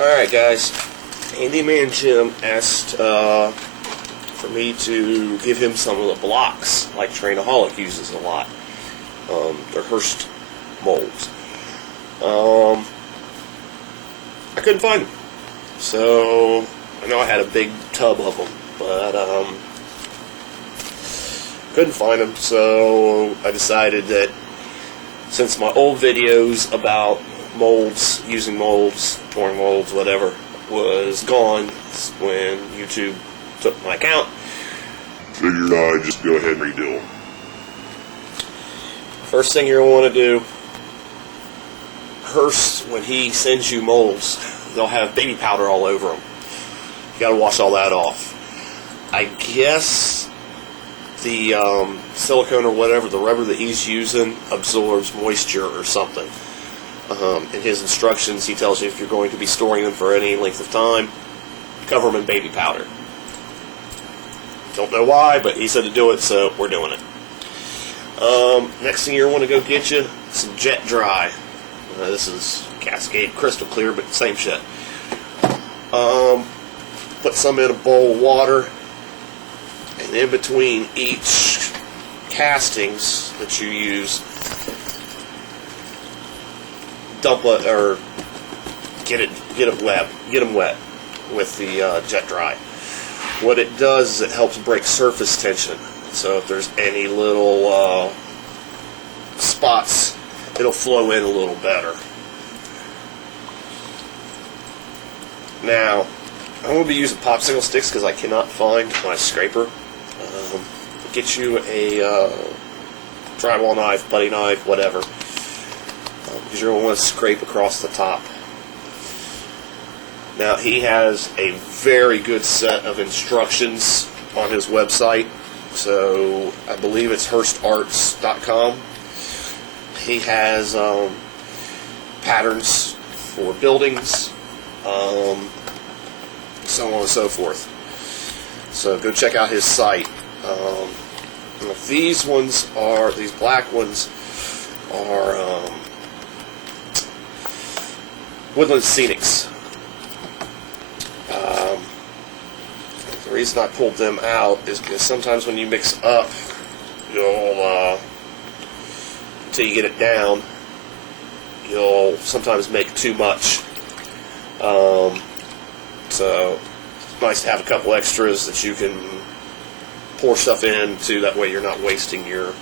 Alright guys, Handyman Jim asked for me to give him some of the blocks like Trainaholic uses a lot. They're Hurst molds. I couldn't find them. So, I know I had a big tub of them, but couldn't find them, so I decided that since my old videos about molds, using molds, pouring molds, whatever, was gone when YouTube took my account, figured I'd just go ahead and redo them. First thing you're going to want to do, Hurst, when he sends you molds, they'll have baby powder all over them. You got to wash all that off. I guess the silicone or whatever, the rubber that he's using, absorbs moisture or something. In his instructions, he tells you if you're going to be storing them for any length of time, cover them in baby powder. Don't know why, but he said to do it, so we're doing it. Next thing you want to go get you some Jet Dry. This is Cascade Crystal Clear, but same shit. Put some in a bowl of water, and in between each castings that you use, dump it or get them wet with the Jet Dry. What it does is it helps break surface tension. So if there's any little spots, it'll flow in a little better. Now, I'm going to be using popsicle sticks because I cannot find my scraper. Get you a drywall knife, putty knife, whatever. Because you're going to want to scrape across the top. Now, he has a very good set of instructions on his website. So, I believe it's hurstarts.com. He has patterns for buildings, so on and so forth. So, go check out his site. These black ones are Woodland Scenics. The reason I pulled them out is because sometimes when you mix up, you'll, until you get it down, you'll sometimes make too much. So, it's nice to have a couple extras that you can pour stuff into, that way you're not wasting your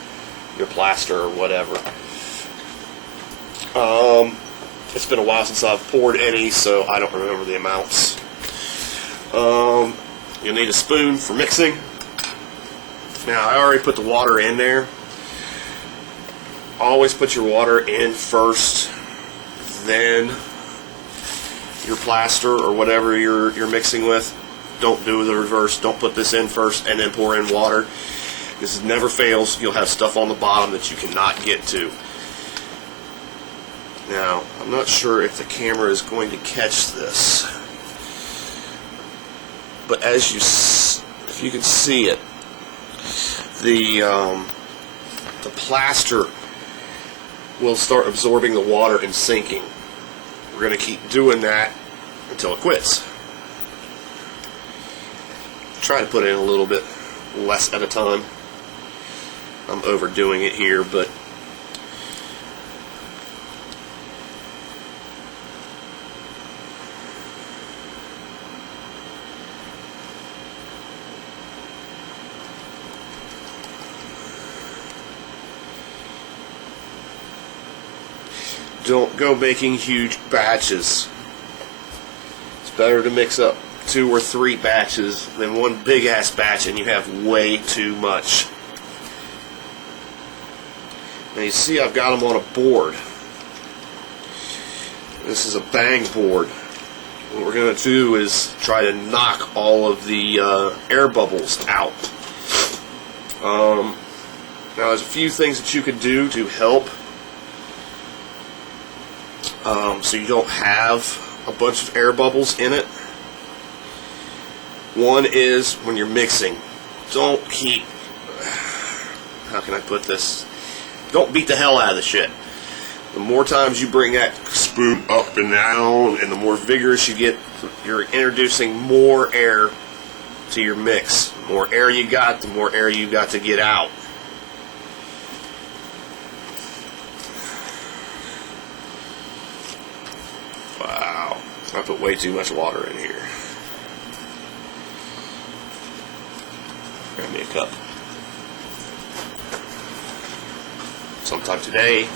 plaster or whatever. It's been a while since I've poured any, so I don't remember the amounts. You'll need a spoon for mixing. Now, I already put the water in there. Always put your water in first, then your plaster or whatever you're mixing with. Don't do the reverse. Don't put this in first and then pour in water. This never fails. You'll have stuff on the bottom that you cannot get to. Now, I'm not sure if the camera is going to catch this, but if you can see it, the plaster will start absorbing the water and sinking. We're going to keep doing that until it quits. Try to put in a little bit less at a time. I'm overdoing it here, but don't go making huge batches. It's better to mix up 2 or 3 batches than one big ass batch and you have way too much. Now you see I've got them on a board. This is a bang board. What we're going to do is try to knock all of the air bubbles out. Now there's a few things that you could do to help. So you don't have a bunch of air bubbles in it. One is when you're mixing, don't keep, how can I put this? Don't beat the hell out of the shit. The more times you bring that spoon up and down, and the more vigorous you get, you're introducing more air to your mix. The more air you got, the more air you got to get out. Wow, I put way too much water in here. Grab me a cup. Sometime today.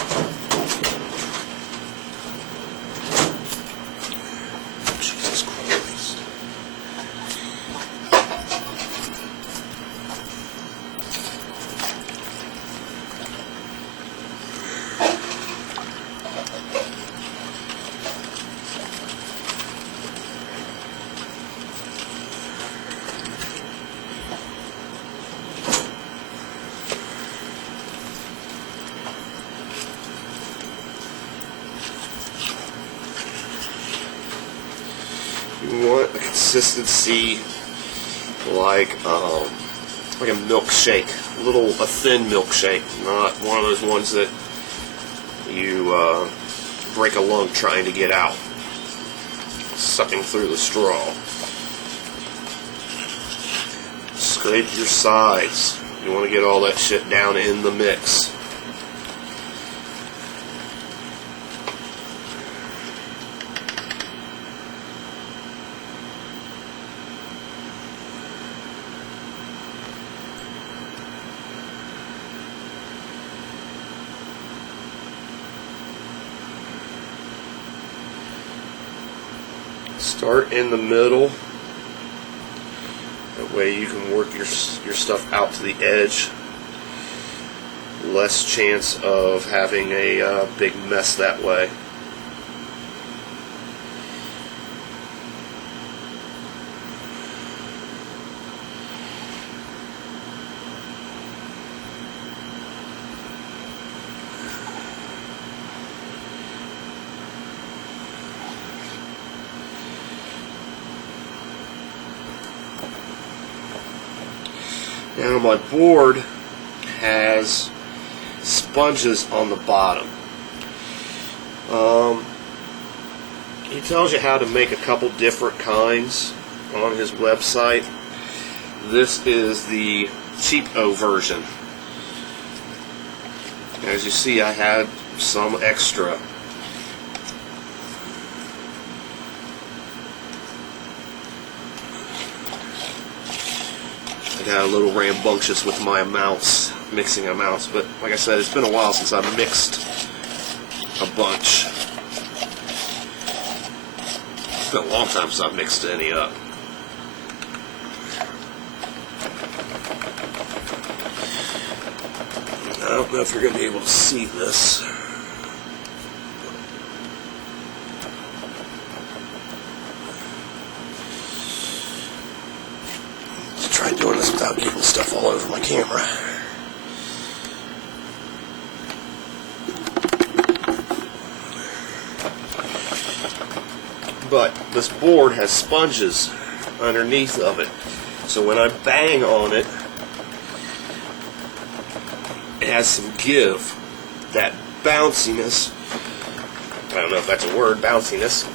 Jesus Christ. You want a consistency like a milkshake, a thin milkshake, not one of those ones that you break a lung trying to get out, sucking through the straw. Scrape your sides. You want to get all that shit down in the mix. Start in the middle. That way you can work your stuff out to the edge. Less chance of having a big mess that way. Now my board has sponges on the bottom. He tells you how to make a couple different kinds on his website. This is the cheapo version. As you see, I had some extra. I got a little rambunctious with my amounts, mixing amounts, but like I said, it's been a while since I've mixed a bunch. It's been a long time since I've mixed any up. I don't know if you're going to be able to see this. Try doing this without getting stuff all over my camera. But this board has sponges underneath of it, so when I bang on it, it has some give. That bounciness, I don't know if that's a word, bounciness,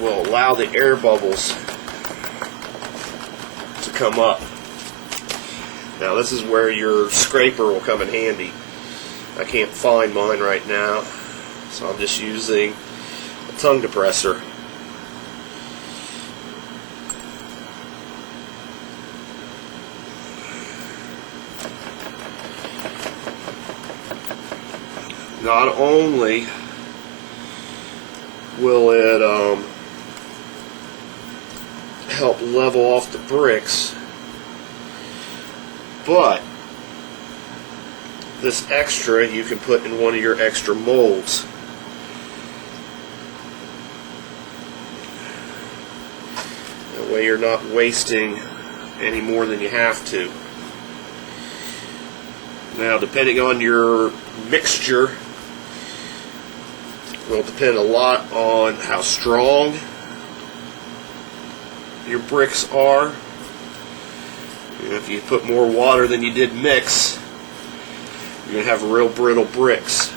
will allow the air bubbles to come up. Now this is where your scraper will come in handy. I can't find mine right now, so I'm just using a tongue depressor. Not only will it help level off the bricks, but this extra you can put in one of your extra molds. That way you're not wasting any more than you have to. Now, depending on your mixture, will depend a lot on how strong your bricks are. If you put more water than you did mix, You're going to have real brittle bricks.